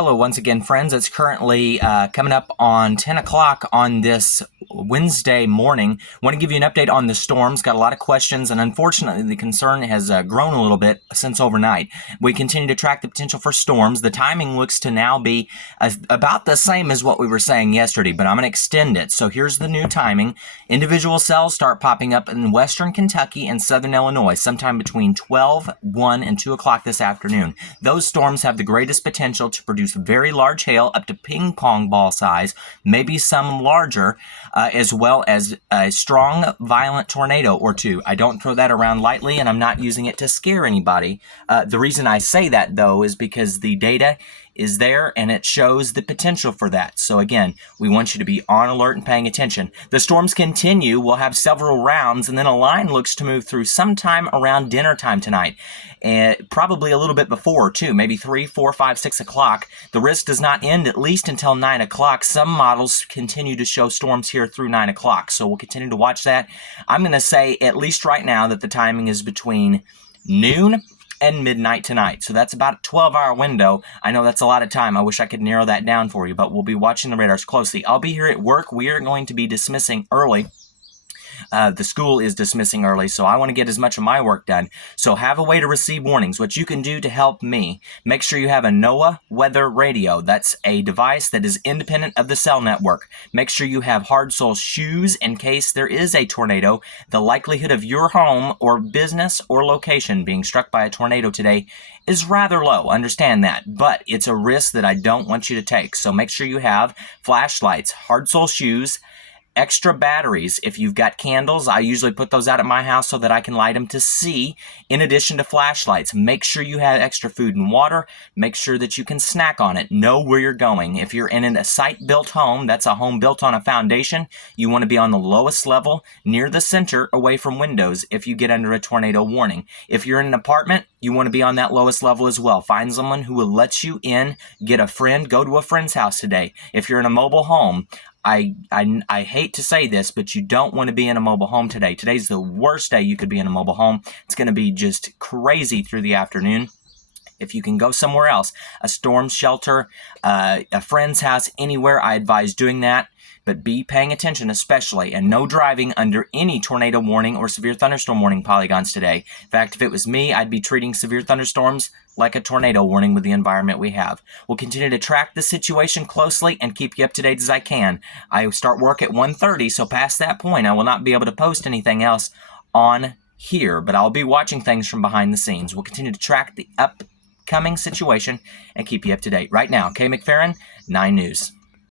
Hello once again, friends. It's currently coming up on 10 o'clock on this Wednesday morning. Want to give you an update on the storms. Got a lot of questions, and unfortunately the concern has grown a little bit since overnight. We continue to track the potential for storms. The timing looks to now be about the same as what we were saying yesterday, but I'm going to extend it. So here's the new timing. Individual cells start popping up in western Kentucky and southern Illinois sometime between 12, 1, and 2 o'clock this afternoon. Those storms have the greatest potential to produce very large hail up to ping pong ball size, maybe some larger, as well as a strong, violent tornado or two. I don't throw that around lightly, and I'm not using it to scare anybody. The reason I say that, though, is because the data is there and it shows the potential for that. So again, we want you to be on alert and paying attention. The storms continue. We'll have several rounds, and then a line looks to move through sometime around dinner time tonight, and probably a little bit before too, maybe 3, 4, 5, 6 o'clock. The risk does not end at least until 9 o'clock. Some models continue to show storms here through 9 o'clock, so we'll continue to watch that. I'm going to say, at least right now, that the timing is between noon and midnight tonight. So that's about a 12-hour window. I know that's a lot of time. I wish I could narrow that down for you, but we'll be watching the radars closely. I'll be here at work. We are going to be dismissing early. The school is dismissing early, so I want to get as much of my work done. So have a way to receive warnings. What you can do to help me, make sure you have a NOAA weather radio. That's a device that is independent of the cell network. Make sure you have hard sole shoes in case there is a tornado. The likelihood of your home or business or location being struck by a tornado today is rather low. Understand that, but it's a risk that I don't want you to take. So make sure you have flashlights, hard sole shoes, extra batteries. If you've got candles, I usually put those out at my house so that I can light them to see, in addition to flashlights. Make sure you have extra food and water. Make sure that you can snack on it. Know where you're going. If you're in a site-built home, that's a home built on a foundation, you want to be on the lowest level, near the center, away from windows if you get under a tornado warning. If you're in an apartment, you want to be on that lowest level as well. Find someone who will let you in. Get a friend. Go to a friend's house today. If you're in a mobile home, I hate to say this, but you don't want to be in a mobile home today. Today's the worst day you could be in a mobile home. It's going to be just crazy through the afternoon. If you can go somewhere else, a storm shelter, a friend's house, anywhere, I advise doing that. But be paying attention especially, and no driving under any tornado warning or severe thunderstorm warning polygons today. In fact, if it was me, I'd be treating severe thunderstorms like a tornado warning with the environment we have. We'll continue to track the situation closely and keep you up to date as I can. I start work at 1:30, so past that point, I will not be able to post anything else on here, but I'll be watching things from behind the scenes. We'll continue to track the upcoming situation and keep you up to date. Right now, Kay McFerrin, 9 News.